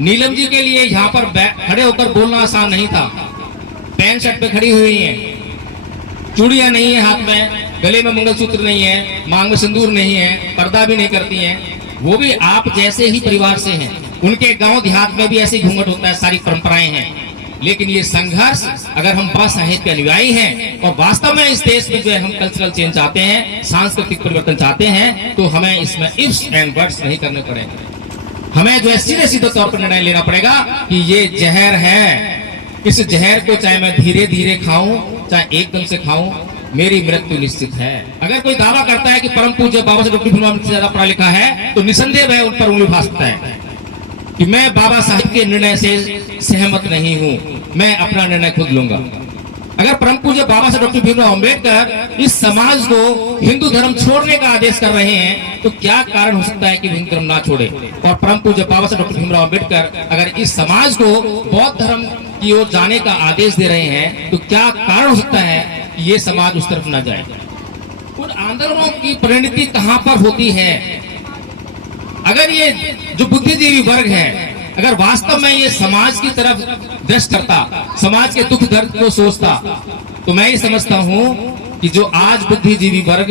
नीलम जी के लिए यहाँ पर खड़े होकर बोलना आसान नहीं था। पैंट शर्ट पे खड़ी हुई हैं, चूड़ियां नहीं है हाथ में, गले में मंगलसूत्र नहीं है, मांग में सिंदूर नहीं है, पर्दा भी नहीं करती हैं। वो भी आप जैसे ही परिवार से हैं। उनके गांव देहात में भी ऐसे घूंघट होता है, सारी परंपराएं हैं। लेकिन ये संघर्ष, अगर हम बाबा साहेब के अनुयायी हैं और वास्तव में इस देश में जो है हम कल्चरल चेंज चाहते हैं, सांस्कृतिक परिवर्तन चाहते हैं, तो हमें इसमें इफ्स एंड बट्स नहीं करने पड़ेंगे। हमें जो है सीधे सीधे तौर पर निर्णय लेना पड़ेगा कि ये जहर है, इस जहर को चाहे मैं धीरे धीरे खाऊं चाहे एकदम से खाऊं, मेरी मृत्यु निश्चित है। अगर कोई दावा करता है कि परम पूज्य बाबा साहेब डॉक्टर भीमराव अम्बेडकर से ज्यादा पढ़ा लिखा है, तो निसंदेह वह उन पर उंगली उठा सकता है कि मैं बाबा साहेब के निर्णय से सहमत नहीं हूं, मैं अपना निर्णय खुद लूंगा। अगर परम पूज्य बाबा साहेब डॉक्टर भीमराव अम्बेडकर इस समाज को हिंदू धर्म छोड़ने का आदेश कर रहे हैं, तो क्या कारण हो सकता है कि हिंदू धर्म ना छोड़े? और परम पूज्य बाबा साहेब डॉक्टर भीमराव अम्बेडकर अगर इस समाज को बौद्ध धर्म की ओर जाने का आदेश दे रहे हैं, तो क्या कारण हो सकता है कि ये समाज उस तरफ ना जाए? उन आंदोलनों की परिणति कहां पर होती है? अगर ये जो बुद्धिजीवी वर्ग है, अगर वास्तव में ये समाज की तरफ दृष्टि करता, समाज के दुख दर्द को सोचता, तो मैं ये समझता हूं कि जो आज बुद्धिजीवी वर्ग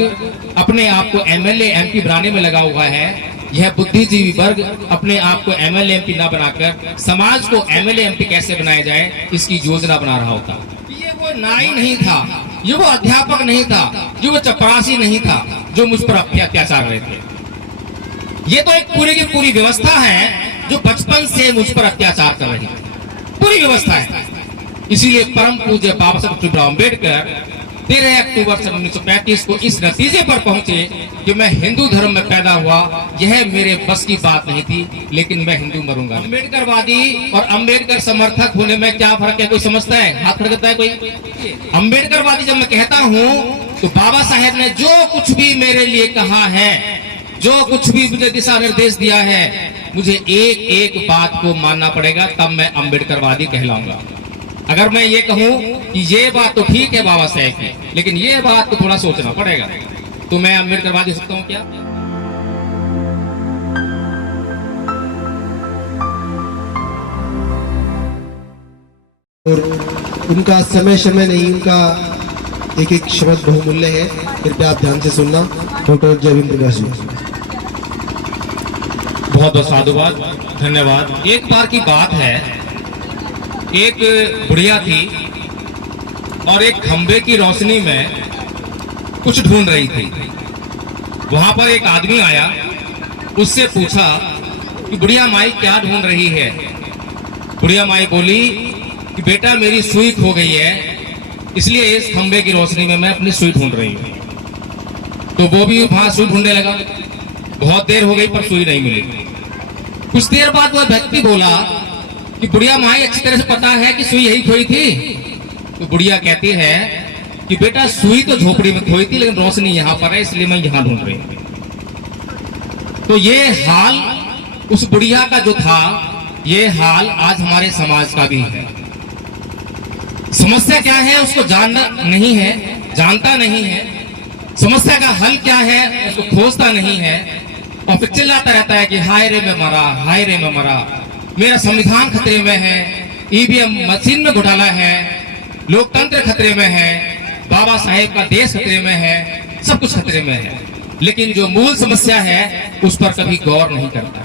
अपने आप को एमएलए एमपी बनाने में लगा हुआ है, यह बुद्धिजीवी वर्ग अपने आप को एमएलए एमपी ना बनाकर समाज को एमएलए एमपी कैसे बनाया जाए, इसकी योजना बना रहा होता। ये वो नाई नहीं था, ये वो अध्यापक नहीं था, ये वो चपरासी नहीं था जो मुझ पर अत्याचार रहे थे। ये तो एक पूरी की पूरी व्यवस्था है जो बचपन से मुझ पर अत्याचार कर रही है, पूरी व्यवस्था है। इसीलिए परम पूज्य बाबा साहेब डॉक्टर भीमराव अम्बेडकर 13 अक्टूबर 1935 को इस नतीजे पर पहुंचे कि मैं हिंदू धर्म में पैदा हुआ, यह मेरे बस की बात नहीं थी, लेकिन मैं हिंदू मरूंगा। अम्बेडकरवादी और अम्बेडकर समर्थक होने में क्या फर्क है? कोई समझता है? हाथ फड़कता है कोई? अम्बेडकरवादी जब मैं कहता हूं तो बाबा साहेब ने जो कुछ भी मेरे लिए कहा है, जो कुछ भी मुझे दिशा निर्देश दिया है, मुझे एक एक बात को मानना पड़ेगा, तब मैं अम्बेडकरवादी कहलाऊंगा। अगर मैं ये कहूं कि ये बात तो ठीक है बाबा साहेब की, लेकिन ये बात को थोड़ा सोचना पड़ेगा, तो मैं अम्बेडकरवादी हो सकता हूं क्या? और उनका समय समय नहीं, उनका एक एक शब्द बहुमूल्य है। कृपया आप ध्यान से सुनना। डॉक्टर जय भीम प्रकाश जी, बहुत बहुत साधुवाद, धन्यवाद। एक बार की बात है, एक बुढ़िया थी और एक खंबे की रोशनी में कुछ ढूंढ रही थी। वहां पर एक आदमी आया, उससे पूछा कि बुढ़िया माई क्या ढूंढ रही है? बुढ़िया माई बोली कि बेटा मेरी सुई खो गई है, इसलिए इस खंबे की रोशनी में मैं अपनी सुई ढूंढ रही हूँ। तो वो भी वहां सुई ढूंढने लगा। बहुत देर हो गई पर सुई नहीं मिली। कुछ देर बाद वह व्यक्ति बोला कि बुढ़िया माई अच्छी तरह से पता है कि सुई यही खोई थी? तो बुढ़िया कहती है कि बेटा सुई तो झोपड़ी में खोई थी, लेकिन रोशनी यहाँ पर है, इसलिए मैं यहाँ ढूंढ रही हूँ। तो ये हाल उस बुढ़िया का जो था, ये हाल आज हमारे समाज का भी है। समस्या क्या है उसको जानना नहीं है, जानता नहीं है। समस्या का हल क्या है उसको खोजता नहीं है, और फिर चिल्लाता रहता है कि हाय रे मैं मरा, हाय रे मैं मरा, मेरा संविधान खतरे में है, ईवीएम मशीन में घोटाला है, लोकतंत्र खतरे में है, बाबा साहेब का देश खतरे में है, सब कुछ खतरे में है। लेकिन जो मूल समस्या है उस पर कभी गौर नहीं करता।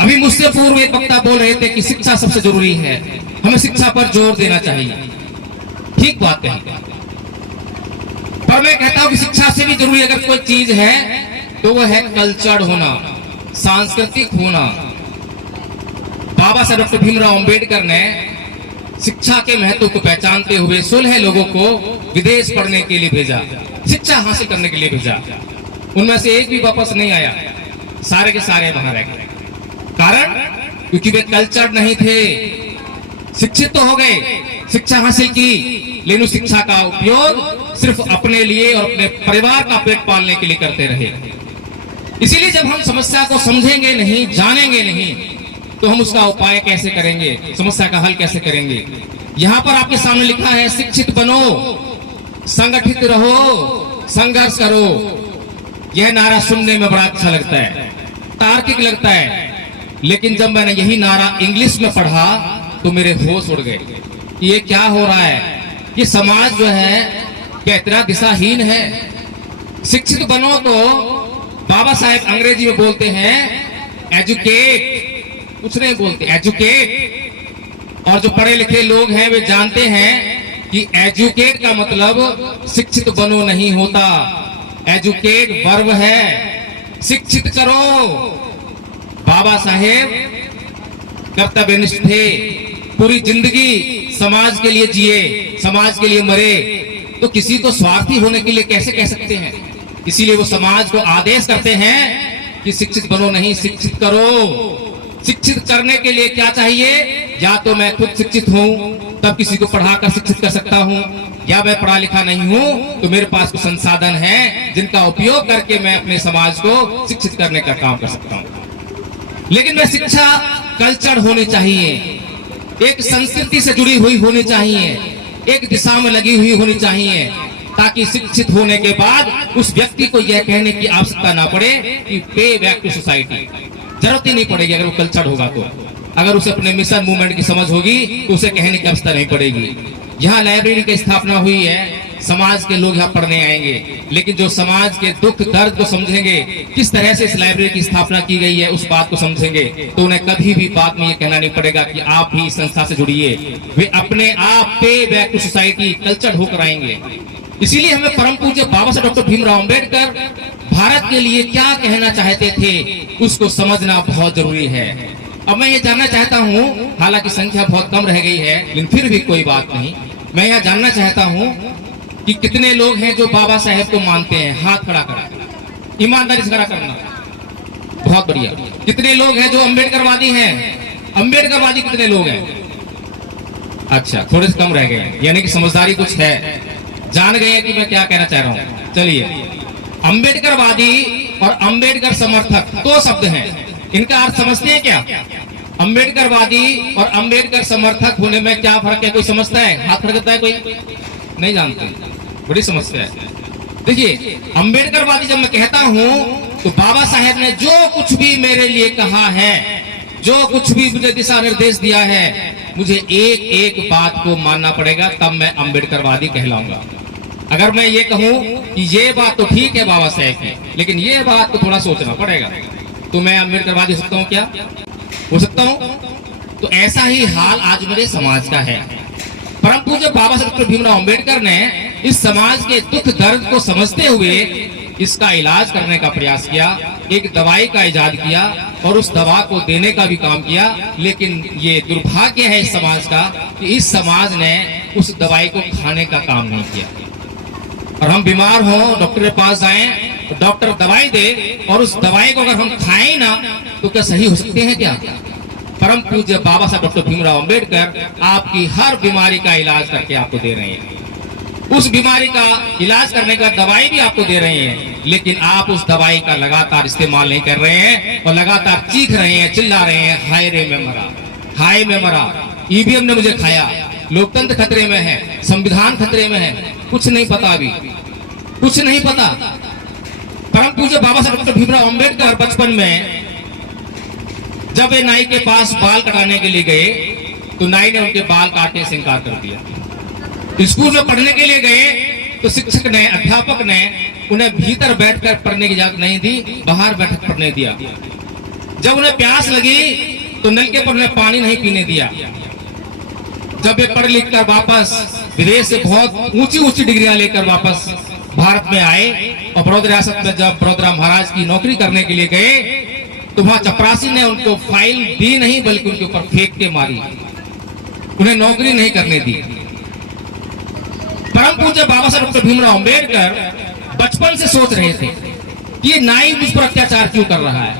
अभी मुझसे पूर्व एक वक्ता बोल रहे थे कि शिक्षा सबसे जरूरी है, हमें शिक्षा पर जोर देना चाहिए। ठीक बात कही, पर मैं कहता हूं कि शिक्षा से भी जरूरी अगर कोई चीज है तो वो है कल्चर्ड होना, सांस्कृतिक होना। बाबा साहेब डॉक्टर भीमराव अम्बेडकर ने शिक्षा के महत्व को पहचानते हुए 16 लोगों को विदेश पढ़ने के लिए भेजा, शिक्षा हासिल करने के लिए भेजा। उनमें से एक भी वापस नहीं आया, सारे के सारे वहां रह गए। कारण क्योंकि वे कल्चर्ड नहीं थे। शिक्षित तो हो गए, शिक्षा हासिल की, लेकिन उस शिक्षा का उपयोग सिर्फ अपने लिए और अपने परिवार का पेट पालने के लिए करते रहे। इसीलिए जब हम समस्या को समझेंगे नहीं, जानेंगे नहीं, तो हम उसका उपाय कैसे करेंगे, समस्या का हल कैसे करेंगे? यहाँ पर आपके सामने लिखा है, शिक्षित बनो, संगठित रहो, संघर्ष करो। यह नारा सुनने में बड़ा अच्छा लगता है, तार्किक लगता है, लेकिन जब मैंने यही नारा इंग्लिश में पढ़ा तो मेरे होश उड़ गए कि ये क्या हो रहा है। ये समाज जो है क्या इतना दिशाहीन है। शिक्षित बनो तो बाबा साहेब अंग्रेजी में बोलते हैं एजुकेट, कुछ नहीं बोलते एजुकेट। और जो पढ़े लिखे लोग हैं वे जानते हैं कि एजुकेट का मतलब शिक्षित बनो नहीं होता। एजुकेट वर्ब है, शिक्षित करो। बाबा साहेब कर्तव्यनिष्ठ थे, पूरी जिंदगी समाज के लिए जिए, समाज के लिए मरे, तो किसी को स्वार्थी होने के लिए कैसे कह सकते हैं। इसीलिए वो समाज को आदेश करते हैं कि शिक्षित बनो नहीं, शिक्षित करो। शिक्षित करने के लिए क्या चाहिए, या तो मैं खुद शिक्षित हूं तब किसी को पढ़ाकर शिक्षित कर सकता हूं, या मैं पढ़ा लिखा नहीं हूं तो मेरे पास कुछ संसाधन है जिनका उपयोग करके मैं अपने समाज को शिक्षित करने का काम कर सकता हूं। लेकिन वह शिक्षा कल्चर होनी चाहिए, एक संस्कृति से जुड़ी हुई होनी चाहिए, एक दिशा में लगी हुई होनी चाहिए, ताकि शिक्षित होने के बाद उस व्यक्ति को यह कहने की आवश्यकता ना पड़े कि पे बैक टू सोसाइटी। जरूरत ही नहीं पड़ेगी अगर वो कल्चर होगा तो। अगर उसे अपने मिशन मूवमेंट की समझ होगी तो उसे कहने की आवश्यकता नहीं पड़ेगी। यहाँ लाइब्रेरी की स्थापना हुई है, समाज के लोग यहाँ पढ़ने आएंगे, लेकिन जो समाज के दुख दर्द को समझेंगे, किस तरह से इस लाइब्रेरी की स्थापना की गई है उस बात को समझेंगे, तो उन्हें कभी भी बात में ये कहना नहीं पड़ेगा कि आप भी इस संस्था से जुड़िए। वे अपने आप पे बैक टू सोसाइटी कल्चर होकर आएंगे। इसीलिए हमें परम पूज्य बाबा साहब डॉक्टर भीमराव अंबेडकर भारत के लिए क्या कहना चाहते थे उसको समझना बहुत जरूरी है। अब मैं ये जानना चाहता हूँ, हालांकि संख्या बहुत कम रह गई है, लेकिन फिर भी कोई बात नहीं, मैं यह जानना चाहता हूँ कि कितने लोग हैं जो बाबा साहेब को मानते हैं। हाथ खड़ा करा, ईमानदारी से खड़ा करना, बहुत बढ़िया। कितने लोग हैं जो अम्बेडकरवादी हैं? अम्बेडकरवादी कितने लोग हैं? अच्छा, थोड़े से कम रह गए, यानी कि समझदारी कुछ है, जान गए कि मैं क्या कहना चाह रहा हूँ। चलिए, अम्बेडकरवादी और अम्बेडकर समर्थक दो शब्द हैं, इनका अर्थ समझते हैं क्या? अम्बेडकरवादी और अम्बेडकर समर्थक होने में क्या फर्क है? कोई समझता है? हाथ खड़ा करता है कोई? नहीं जानते, बड़ी समस्या है। देखिए, अम्बेडकरवादी जब मैं कहता हूं तो बाबा साहेब ने जो कुछ भी मेरे लिए कहा है, जो कुछ भी मुझे दिशा निर्देश दिया है, मुझे एक एक बात को मानना पड़ेगा, तब मैं अम्बेडकरवादी कहलाऊंगा। अगर मैं ये कहूं कि ये बात तो ठीक है बाबा साहेब की, लेकिन ये बात को थोड़ा सोचना पड़ेगा, तो मैं अम्बेडकरवादी हो सकता हूं क्या? हो सकता हूं? तो ऐसा ही हाल आज मेरे समाज का है। परम पूज्य बाबा साहब डॉक्टर भीमराव अंबेडकर ने इस समाज के दुख दर्द को समझते हुए इसका इलाज करने का प्रयास किया, एक दवाई का इजाद किया और उस दवा को देने का भी काम किया। लेकिन ये दुर्भाग्य है इस समाज का कि इस समाज ने उस दवाई को खाने का काम नहीं किया। और हम बीमार हो, डॉक्टर के पास जाएं तो डॉक्टर दवाई दे और उस दवाई को अगर हम खाएं ना तो क्या सही हो सकते हैं क्या? परम पूज्य बाबा साहब डॉक्टर भीमराव अंबेडकर आपकी हर बीमारी का इलाज करके आपको दे रहे हैं, उस बीमारी का इलाज करने का दवाई भी आपको दे रहे हैं, लेकिन आप उस दवाई का लगातार इस्तेमाल नहीं कर रहे हैं और लगातार चीख रहे हैं, चिल्ला रहे हैं, हाय रे मैं मरा, हाय मैं मरा, ईवीएम ने मुझे खाया, लोकतंत्र खतरे में है, संविधान खतरे में है। कुछ नहीं पता, अभी कुछ नहीं पता। परम पूज्य बाबा साहब डॉक्टर भीमराव अंबेडकर बचपन में जब वे नाई के पास बाल कटाने के लिए गए तो नाई ने उनके बाल काटने से इंकार कर दिया। स्कूल में पढ़ने के लिए गए तो शिक्षक ने, अध्यापक ने उन्हें भीतर बैठकर पढ़ने की इजाजत नहीं दी, बाहर बैठकर पढ़ने दिया। जब उन्हें प्यास लगी तो नलके पर उन्हें पानी नहीं पीने दिया। जब वे पढ़ लिख कर वापस विदेश से बहुत ऊंची ऊंची डिग्रियां लेकर वापस भारत में आए और बड़ौदा रियासत में जब बड़ौदा महाराज की नौकरी करने के लिए गए तो वहां चपरासी ने उनको फाइल दी नहीं बल्कि उनके ऊपर फेंक के मारी, उन्हें नौकरी नहीं करने दी। परम पूज्य बाबा साहब डॉक्टर भीमराव अंबेडकर बचपन से सोच रहे थे कि ये नाई मुझ पर अत्याचार क्यों कर रहा है,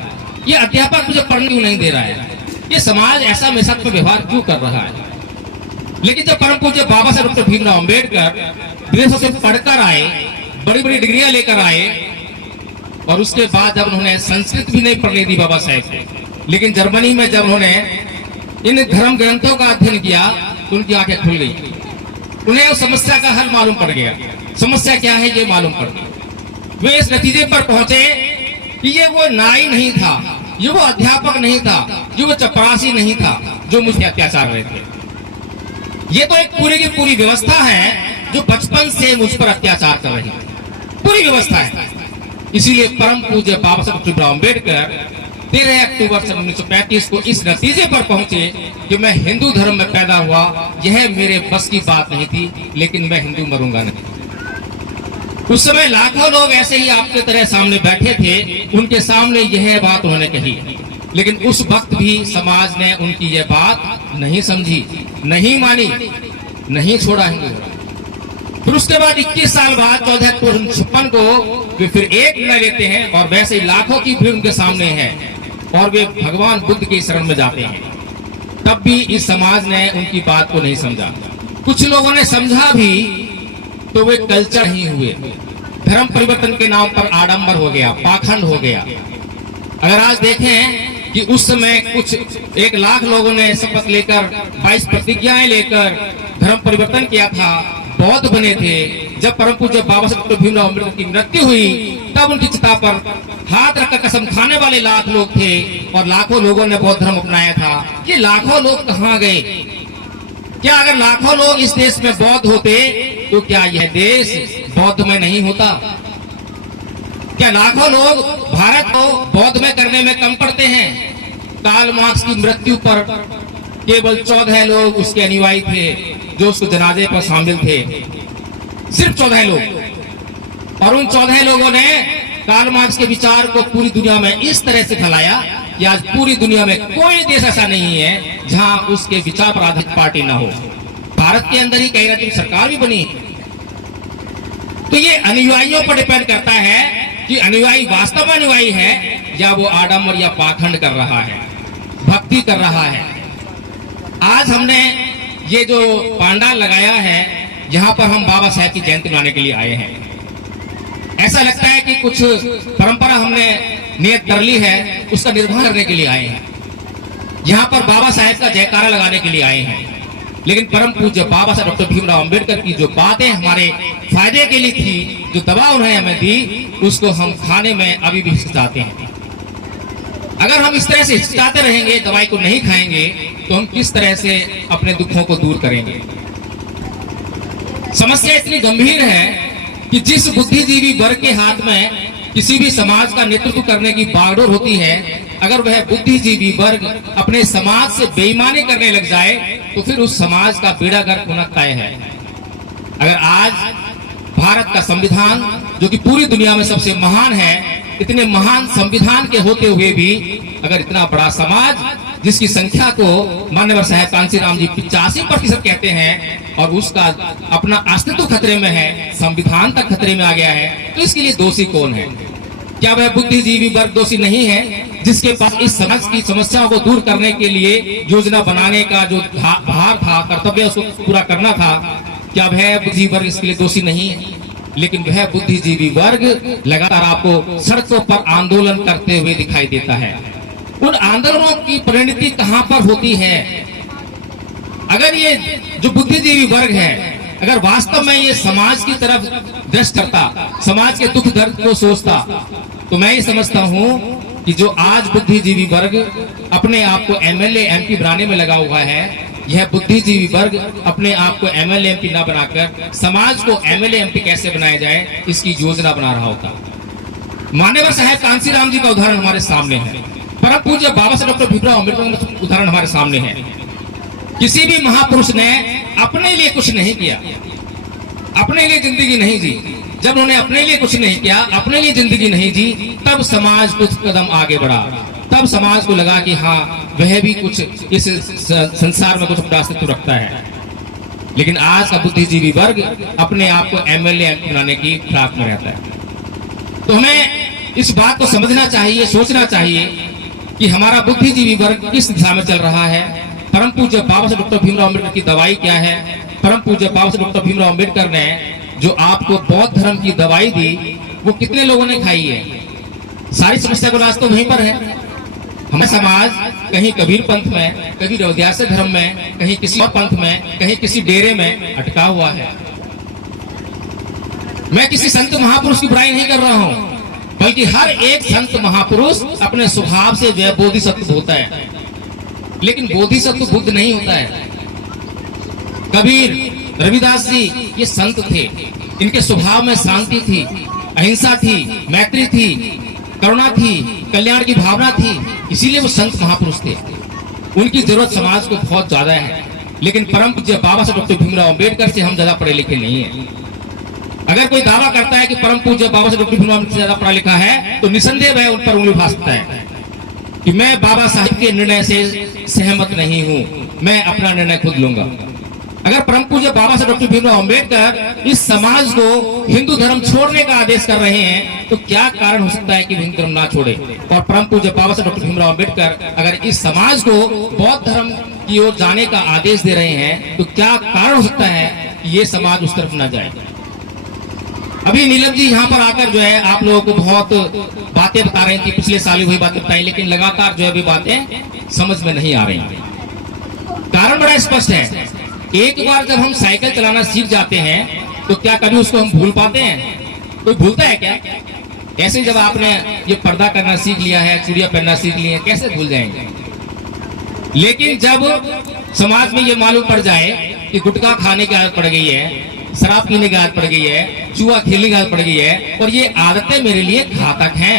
ये अध्यापक मुझे पढ़ने क्यों नहीं दे रहा है, ये समाज ऐसा मेरे साथ व्यवहार क्यों कर रहा है। लेकिन जब परम पूज्य बाबा साहब डॉक्टर भीमराव अंबेडकर विदेशों से पढ़कर आए, बड़ी बड़ी डिग्रियां लेकर आए और उसके बाद जब उन्होंने संस्कृत भी नहीं पढ़ने दी बाबा साहेब को, लेकिन जर्मनी में जब उन्होंने इन धर्म ग्रंथों का अध्ययन किया तो उनकी आंखें खुल गई, उन्हें उस समस्या का हल मालूम पड़ गया। समस्या क्या है ये मालूम पड़ गया। वे इस नतीजे पर पहुंचे कि ये वो नाई नहीं था, ये वो अध्यापक नहीं था, ये वो चपरासी नहीं था जो मुझे अत्याचार रहे थे। ये तो एक पूरी की पूरी व्यवस्था है जो बचपन से मुझ पर अत्याचार कर रही है, पूरी व्यवस्था है। इसीलिए परम पूज्य बाबा साहब भीमराव अम्बेडकर 13 अक्टूबर 1935 को इस नतीजे पर पहुंचे कि मैं हिंदू धर्म में पैदा हुआ, यह मेरे बस की बात नहीं थी, लेकिन मैं हिंदू मरूंगा नहीं। उस समय लाखों लोग ऐसे ही आपके तरह सामने बैठे थे, उनके सामने यह बात उन्होंने कही, लेकिन उस वक्त भी समाज ने उनकी यह बात नहीं समझी, नहीं मानी, नहीं छोड़ा हिंदू धर्म। फिर उसके बाद 21 साल बाद 14 अक्टूबर 1956 को वे फिर एक निर्णय लेते हैं और वैसे ही लाखों की भीड़ उनके सामने है और वे भगवान बुद्ध की शरण में जाते हैं। तब भी इस समाज ने उनकी बात को नहीं समझा। कुछ लोगों ने समझा भी तो वे कल्चर ही हुए, धर्म परिवर्तन के नाम पर आडंबर हो गया, पाखंड हो गया। अगर आज देखें कि उस समय कुछ 1 लाख लोगों ने शपथ लेकर 22 प्रतिज्ञाएं लेकर धर्म परिवर्तन किया था, बौद्ध बने थे। जब परम पूज्य बाबा साहब डॉक्टर भीमराव अम्बेडकर की मृत्यु हुई तब उनकी चिता पर हाथ रखकर कसम खाने वाले लाख लोग थे और लाखों लोगों ने बौद्ध धर्म अपनाया था। ये लाखों लोग कहाँ गए? क्या अगर लाखों लोग इस देश में बौद्ध होते तो क्या यह देश बौद्ध में नहीं होता? क्या लाखों लोग भारत को बौद्ध में करने में कम पड़ते हैं? कार्ल मार्क्स की मृत्यु पर केवल 14 लोग उसके अनुयायी थे जो उसको जनाजे पर शामिल थे, सिर्फ 14 लोग। और उन 14 लोगों ने कार्ल मार्क्स के विचार को पूरी दुनिया में इस तरह से फैलाया कि आज पूरी दुनिया में कोई देश ऐसा नहीं है जहां उसके विचार पर आधारित पार्टी ना हो। भारत के अंदर ही कहीं ना कहीं सरकार भी बनी। तो ये अनुयायियों पर डिपेंड करता है कि अनुयायी वास्तव में अनुयायी है या वो आडंबर या पाखंड कर रहा है, भक्ति कर रहा है। आज हमने ये जो पांडाल लगाया है, यहाँ पर हम बाबा साहेब की जयंती मनाने के लिए आए हैं। ऐसा लगता है कि कुछ परंपरा हमने नियत कर ली है, उसका निर्वहन करने के लिए आए हैं। यहाँ पर बाबा साहेब का जयकारा लगाने के लिए आए हैं, लेकिन परम पूज्य बाबा साहेब डॉक्टर भीमराव अम्बेडकर की जो बातें हमारे फायदे के लिए थी, जो दवा उन्होंने हमें दी, उसको हम खाने में अभी भी हिचकिचाते हैं। अगर हम इस तरह से हिचकिचाते रहेंगे, दवाई को नहीं खाएंगे, तो हम किस तरह से अपने दुखों को दूर करेंगे? समस्या इतनी गंभीर है कि जिस बुद्धिजीवी वर्ग के हाथ में किसी भी समाज का नेतृत्व करने की बागडोर होती है, अगर वह बुद्धिजीवी वर्ग अपने समाज से बेईमानी करने लग जाए तो फिर उस समाज का बेड़ा गर्क होना तय है। अगर आज भारत का संविधान जो कि पूरी दुनिया में सबसे महान है, इतने महान संविधान के होते हुए भी अगर इतना बड़ा समाज जिसकी संख्या को माननीय साहब कांशीराम जी 85% कहते हैं और उसका अपना अस्तित्व खतरे में है, संविधान तक खतरे में आ गया है, तो इसके लिए दोषी कौन है? क्या वह बुद्धिजीवी वर्ग दोषी नहीं है जिसके पास इस समाज की समस्याओं को दूर करने के लिए योजना बनाने का जो भार था, कर्तव्य उसको पूरा करना था? क्या वह बुद्धिजीवी वर्ग इसके लिए दोषी नहीं है? लेकिन वह बुद्धिजीवी वर्ग लगातार आपको सड़कों पर आंदोलन करते हुए दिखाई देता है। उन आंदोलनों की परिणति कहां पर होती है? अगर ये जो बुद्धिजीवी वर्ग है, अगर वास्तव में ये समाज की तरफ दृष्टि करता, समाज के दुख दर्द को सोचता, तो मैं ये समझता हूं कि जो आज बुद्धिजीवी वर्ग अपने आप को एमएलए एमपी बनाने में लगा हुआ है, यह बुद्धिजीवी वर्ग अपने आप को एमएलए एमपी ना बनाकर समाज को एमएलए एमपी कैसे बनाया जाए, इसकी योजना बना रहा होता। माननीय साहब कांशीराम जी का उदाहरण हमारे सामने है, परम पूज्य बाबा साहब डॉक्टर भीमराव अम्बेडकर का उदाहरण हमारे सामने है। किसी भी महापुरुष ने अपने लिए कुछ नहीं किया, अपने लिए जिंदगी नहीं जी। जब उन्होंने अपने लिए कुछ नहीं किया, अपने लिए जिंदगी नहीं जी, तब समाज कुछ कदम आगे बढ़ा। तब समाज को लगा कि हाँ, वह भी कुछ इस संसार में कुछ अपना अस्तित्व रखता है। लेकिन आज का बुद्धिजीवी वर्ग अपने आप को एमएलए बनाने की फिराक में रहता है। तो हमें इस बात को समझना चाहिए, सोचना चाहिए कि हमारा बुद्धिजीवी वर्ग किस दिशा में चल रहा है। परम पूज्य बाबा साहब डॉक्टर भीमराव अम्बेडकर की दवाई क्या है? परम पूज्य बाबा साहब डॉक्टर भीमराव अम्बेडकर ने जो आपको बौद्ध धर्म की दवाई दी, वो कितने लोगों ने खाई है? सारी समस्या को राज तो वहीं पर है। हमारा समाज कहीं कबीर पंथ में, कभी रविदास धर्म में, कहीं किसी और पंथ में, कहीं किसी डेरे में अटका हुआ है। मैं किसी संत महापुरुष की बुराई नहीं कर रहा हूं, बल्कि हर एक संत महापुरुष अपने स्वभाव से जो है बोधिसत्व होता है, लेकिन बोधिसत्व बुद्ध नहीं होता है। कबीर, रविदास जी ये संत थे, इनके स्वभाव में शांति थी, अहिंसा थी, मैत्री थी, करुणा थी, कल्याण की भावना थी, इसीलिए वो संत महापुरुष थे। उनकी जरूरत समाज को बहुत ज्यादा है, लेकिन परम पूज्य बाबा साहब डॉक्टर भीमराव अम्बेडकर से हम ज्यादा पढ़े लिखे नहीं है। अगर कोई दावा करता है कि परम पूज्य बाबा साहब डॉक्टर भीमराव से ज्यादा पढ़ा लिखा है, तो निसंदेह वह उन पर उंगली उठा सकता है कि मैं बाबा साहब के निर्णय से सहमत नहीं हूं, मैं अपना निर्णय खुद लूंगा। अगर परम पूज्य बाबा साहब डॉक्टर भीमराव अम्बेडकर इस समाज को हिंदू धर्म छोड़ने का आदेश कर रहे हैं, तो क्या कारण हो सकता है कि हिंदू धर्म ना छोड़े? और परम पूज्य बाबा साहब डॉक्टर भीमराव अम्बेडकर अगर इस समाज को बौद्ध धर्म की ओर जाने का आदेश दे रहे हैं, तो क्या कारण हो सकता है कि ये समाज उस तरफ ना जाए? अभी नीलम जी यहाँ पर आकर जो है आप लोगों को बहुत बातें बता रही थी, पिछले साल हुई बातें बताई, लेकिन लगातार जो है अभी बातें समझ में नहीं आ रही। कारण बड़ा स्पष्ट है। एक बार जब हम साइकिल चलाना सीख जाते हैं, तो क्या कभी उसको हम भूल पाते हैं? कोई भूलता है क्या? ऐसे जब आपने ये पर्दा करना सीख लिया है, चूड़ियां पहनना सीख ली है, कैसे भूल जाएंगे? लेकिन जब समाज में ये मालूम पड़ जाए कि गुटखा खाने की आदत पड़ गई है, शराब पीने की आदत पड़ गई है, जुआ खेलने की आदत पड़ गई है, और ये आदतें मेरे लिए घातक हैं,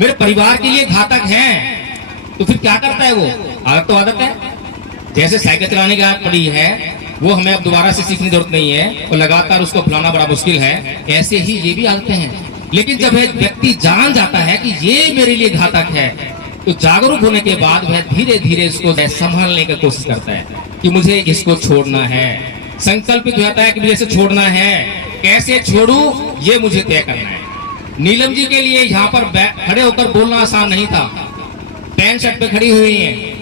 मेरे परिवार के लिए घातक हैं, तो फिर क्या करता है वो? आदत तो आदत है। जैसे साइकिल चलाने की आदत पड़ी है, वो हमें अब दोबारा से सीखने की जरूरत नहीं है और लगातार उसको अपनाना बड़ा मुश्किल है, ऐसे ही ये भी आदतें हैं। लेकिन जब एक व्यक्ति जान जाता है कि ये मेरे लिए घातक है, तो जागरूक होने के बाद वह धीरे धीरे इसको संभालने की कोशिश करता है कि मुझे इसको छोड़ना है। संकल्पित हो जाता है कि मुझे इसे छोड़ना है। कैसे छोड़ूं ये मुझे तय करना है। नीलम जी के लिए यहाँ पर खड़े होकर बोलना आसान नहीं था। पैंट शर्ट पे खड़ी हुई हैं,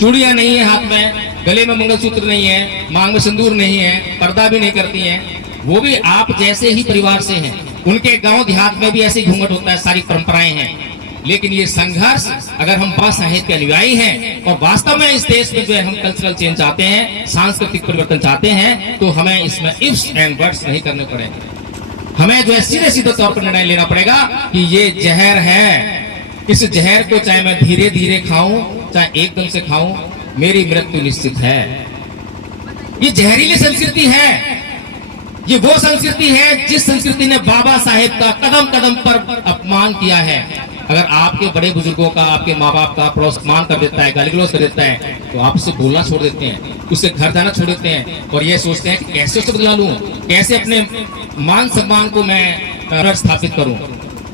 चूड़ियां नहीं है हाथ में, गले में मंगलसूत्र नहीं है, मांग में सिंदूर नहीं है, पर्दा भी नहीं करती हैं, वो भी आप जैसे ही परिवार से हैं। उनके गांव देहात में भी ऐसे घूंघट होता है, सारी परंपराएं हैं। लेकिन ये संघर्ष, अगर हम बाबा साहेब के अनुयायी हैं और वास्तव में इस देश में जो है हम कल्चरल चेंज चाहते हैं, सांस्कृतिक परिवर्तन चाहते हैं, तो हमें इसमें इफ्स एंड बट्स नहीं करने पड़ेंगे। हमें जो है सीधे सीधे तौर पर निर्णय लेना पड़ेगा कि ये जहर है, इस जहर को चाहे मैं धीरे धीरे खाऊं चाहे एकदम से खाऊं, मेरी मृत्यु निश्चित है। ये जहरीली संस्कृति है। ये वो संस्कृति है जिस संस्कृति ने बाबा साहेब का कदम कदम पर अपमान किया है। अगर आपके बड़े बुजुर्गों का, आपके माँ बाप का अपमान कर देता है, गाली गलौज कर देता है, तो आप उससे बोलना छोड़ देते हैं, उससे घर जाना छोड़ देते हैं और ये सोचते हैं कि कैसे उसे बदला लूं, कैसे अपने मान सम्मान को मैं स्थापित करूं,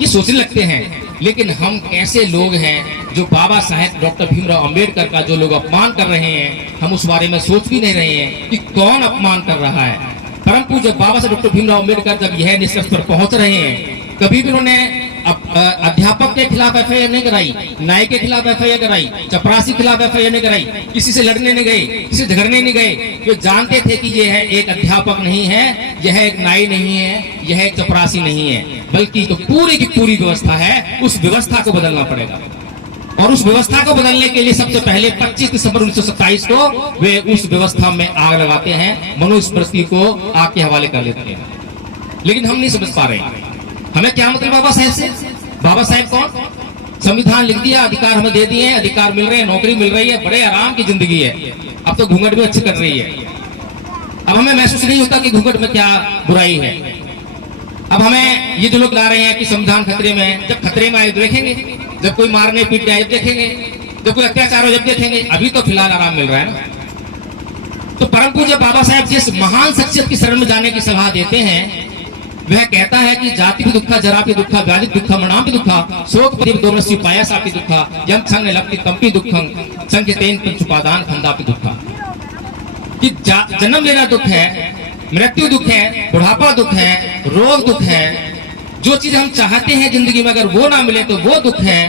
ये सोचने लगते हैं। लेकिन हम ऐसे लोग हैं जो बाबा साहेब डॉक्टर भीमराव अम्बेडकर का जो लोग अपमान कर रहे हैं, हम उस बारे में सोच भी नहीं रहे हैं कि कौन अपमान कर रहा है। परम पूज्य बाबा साहेब डॉक्टर भीमराव अम्बेडकर जब यह निष्कर्ष पर पहुंच रहे हैं, कभी भी उन्होंने अध्यापक के खिलाफ एफआईआर नहीं कराई, नाई के खिलाफ एफआईआर कराई, चपरासी के खिलाफ एफआईआर नहीं कराई, किसी से लड़ने नहीं गए, किसी से झगड़ने नहीं गए। वे जानते थे कि यह है एक अध्यापक नहीं है, यह एक नाई नहीं है, यह एक चपरासी नहीं है, बल्कि तो पूरी की पूरी व्यवस्था है। उस व्यवस्था को बदलना पड़ेगा और उस व्यवस्था को बदलने के लिए सबसे पहले 25 दिसंबर 1927 को वे उस व्यवस्था में आग लगाते हैं, मनुस्मृति को आग के हवाले कर लेते हैं। लेकिन हम नहीं समझ पा रहे हमें क्या मतलब बाबा साहेब से। बाबा साहेब कौन? संविधान लिख दिया, अधिकार हमें दे दिए, अधिकार मिल रहे हैं, नौकरी मिल रही है, बड़े आराम की जिंदगी है। अब तो घूंघट भी अच्छी कर रही है। अब हमें महसूस नहीं होता कि घूंघट में क्या बुराई है। अब हमें ये जो लोग ला रहे हैं कि संविधान खतरे में है, जब खतरे में आए तो देखेंगे, जब कोई मारने पीटने आए देखेंगे, जब कोई अत्याचार हो जब देखेंगे। अभी तो फिलहाल आराम मिल रहा है ना। तो परम पूज्य बाबा साहेब जिस महान शख्सियत की शरण में जाने की सलाह देते हैं, वह कहता है कि जाति भी दुखा, जरा भी दुखा, व्याधि दुखा, मनाम भी दुखा, शोक पदीप दोमरसी पायासा भी दुखा, यम संग लपति कंपी दुखं, संकेतेन पंचुपादान खंदा भी दुखा। कि जन्म लेना दुख है, मृत्यु दुख है, बुढ़ापा दुख है, रोग दुख है। जो चीज हम चाहते हैं जिंदगी में अगर वो ना मिले तो वो दुख है।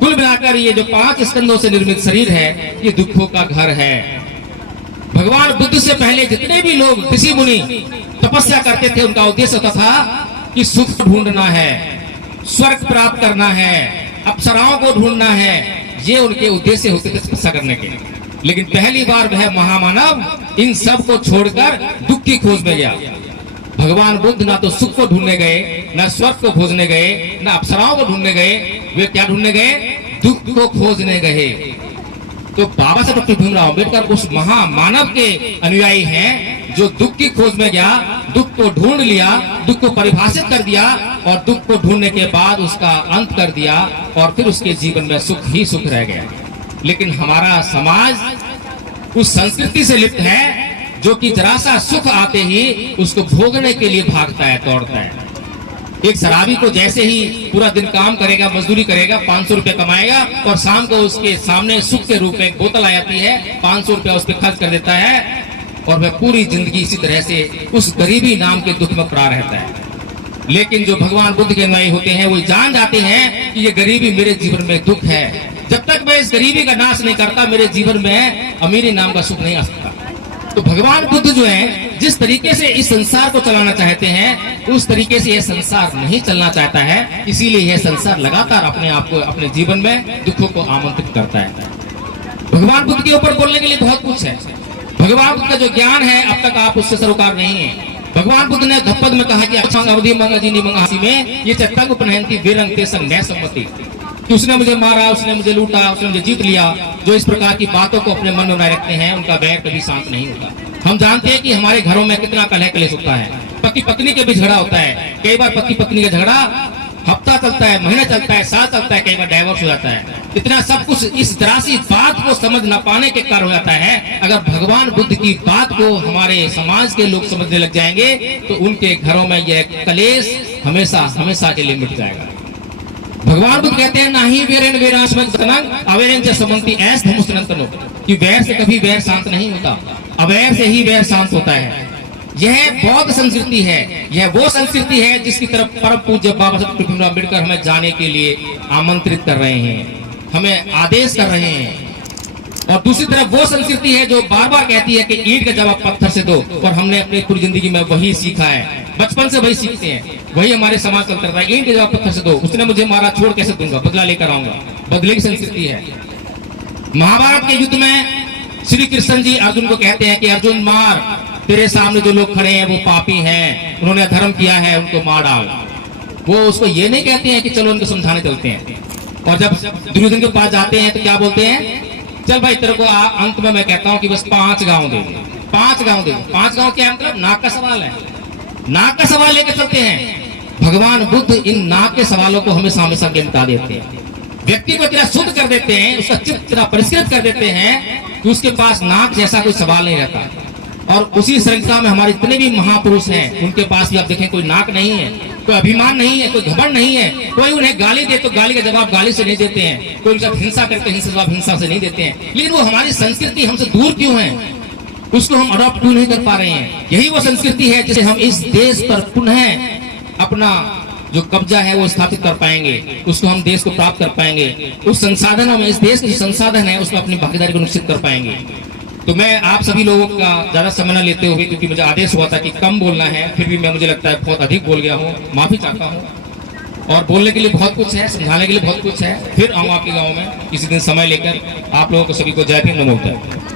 कुल मिलाकर ये जो 5 स्कंदों से निर्मित शरीर है, ये दुखों का घर है। भगवान बुद्ध से पहले जितने भी लोग ऋषि मुनि तपस्या करते थे, उनका उद्देश्य होता था कि सुख ढूंढना है, स्वर्ग प्राप्त करना है, अप्सराओं को ढूंढना है। ये उनके उद्देश्य होते थे तपस्या करने के। लेकिन पहली बार वह महामानव इन सब को छोड़कर दुख की खोज में गया। भगवान बुद्ध ना तो सुख को ढूंढने गए, ना स्वर्ग को खोजने गए, ना अप्सराओं को ढूंढने गए, वे क्या ढूंढने गए? दुख को खोजने गए। तो बाबा साहब डॉक्टर भीमराव अम्बेडकर उस महामानव के अनुयायी हैं जो दुख की खोज में गया, दुख को ढूंढ लिया, दुख को परिभाषित कर दिया और दुख को ढूंढने के बाद उसका अंत कर दिया और फिर उसके जीवन में सुख ही सुख रह गया। लेकिन हमारा समाज उस संस्कृति से लिप्त है जो कि जरा सा सुख आते ही उसको भोगने के लिए भागता है, दौड़ता है। एक शराबी को जैसे ही पूरा दिन काम करेगा, मजदूरी करेगा, 500 रुपया कमाएगा और शाम को उसके सामने सुख के रूप में एक बोतल आ जाती है, 500 रुपया उस पर खर्च कर देता है और वह पूरी जिंदगी इसी तरह से उस गरीबी नाम के दुख में पड़ा रहता है। लेकिन जो भगवान बुद्ध के अनुयायी होते हैं वो जान जाते हैं कि ये गरीबी मेरे जीवन में दुख है, जब तक मैं इस गरीबी का नाश नहीं करता मेरे जीवन में अमीरी नाम का सुख नहीं आ सकता। तो भगवान बुद्ध जो है जिस तरीके से इस संसार को चलाना चाहते हैं उस तरीके से यह संसार नहीं चलना चाहता है, इसीलिए यह संसार लगातार अपने आप को अपने जीवन में दुखों को आमंत्रित करता है। भगवान बुद्ध के ऊपर बोलने के लिए बहुत कुछ है। भगवान बुद्ध का जो ज्ञान है अब तक आप उससे सरोकार नहीं है। भगवान बुद्ध ने धप्पद में कहा कि अवधि मंगाजी मंगासी में ये चट्टा को पहनती बेरंग ते संग न सम्मति कि उसने मुझे मारा, उसने मुझे लूटा, उसने मुझे जीत लिया। जो इस प्रकार की बातों को अपने मन में बनाए रखते हैं उनका बैर कभी शांत नहीं होता। हम जानते हैं कि हमारे घरों में कितना कलह कलेश होता है, पति पत्नी के भी झगड़ा होता है। कई बार पति पत्नी का झगड़ा हफ्ता चलता है, महीना चलता है, साल चलता है, कई बार डाइवोर्स हो जाता है। इतना सब कुछ इस तरह से बात को समझ न पाने के कारण हो जाता है। अगर भगवान बुद्ध की बात को हमारे समाज के लोग समझने लग जाएंगे तो उनके घरों में यह कलेश हमेशा हमेशा के लिए मिट जाएगा। भगवान बुद्ध कहते हैं ना ही वेरेन वेरांशमंग अवेरेन च समंति ऐस धमुस्तनंतनो कि वैर से कभी वैर शांत नहीं होता, अवैर से ही वैर शांत होता है। यह बौद्ध संस्कृति है, यह वो संस्कृति है जिसकी तरफ परम पूज्य बाबा साहब डॉक्टर भीमराव अम्बेडकर हमें जाने के लिए आमंत्रित कर रहे हैं, हमें आदेश कर रहे हैं। और दूसरी तरफ वो संस्कृति है जो बार बार कहती है कि ईंट का जवाब पत्थर से दो, और हमने अपनी पूरी जिंदगी में वही सीखा है, बचपन से वही सीखते हैं, वही हमारे समाज चलता रहता है। ईंट का जवाब पत्थर से दो, उसने मुझे मारा छोड़ कैसे दूंगा, बदला लेकर आऊंगा, बदले की संस्कृति है। महाभारत के युद्ध में श्री कृष्ण जी अर्जुन को कहते हैं कि अर्जुन मार, तेरे सामने जो लोग खड़े हैं वो पापी हैं, उन्होंने अधर्म किया है, उनको मार डाल। वो उसको ये नहीं कहते हैं कि चलो उनको समझाने चलते हैं। और जब दुर्योधन के पास जाते हैं तो क्या बोलते हैं, चल भाई तेरे को अंत में मैं कहता हूं कि बस 5 गांव दे, 5 गांव दे। 5 गांव क्या मतलब, नाक का सवाल है, नाक का सवाल लेकर चलते हैं। भगवान बुद्ध इन नाक के सवालों को हमेशा हमेशा मिटा देते हैं, व्यक्ति को इतना शुद्ध कर देते हैं, उसका चित्त इतना परिष्कृत कर देते हैं कि उसके पास नाक जैसा कोई सवाल नहीं रहता। और उसी श्रृंखला में हमारे जितने भी महापुरुष हैं उनके पास भी आप देखें कोई नाक नहीं है, कोई अभिमान नहीं है, कोई घमंड नहीं है। कोई उन्हें गाली दे तो गाली का जवाब गाली से नहीं देते हैं, कोई उनका हिंसा करते हिंसा जवाब हिंसा से नहीं देते हैं। लेकिन वो हमारी संस्कृति हमसे दूर क्यों है, उसको हम अडॉप्ट क्यों नहीं कर पा रहे हैं? यही वो संस्कृति है जिसे हम इस देश पर पुनः अपना जो कब्जा है वो स्थापित कर पाएंगे, उसको हम देश को प्राप्त कर पाएंगे, उस संसाधनों में, इस देश के जो संसाधन है उसमें अपनी भागीदारी को निश्चित कर पाएंगे। तो मैं आप सभी लोगों का ज्यादा समय न लेते हुए, क्योंकि मुझे आदेश हुआ था कि कम बोलना है, फिर भी मैं मुझे लगता है बहुत अधिक बोल गया हूँ, माफी चाहता हूँ। और बोलने के लिए बहुत कुछ है, समझाने के लिए बहुत कुछ है। फिर आऊँ आपके गाँव में किसी दिन समय लेकर। आप लोगों को सभी को जय भीम, नमो बुद्धाय।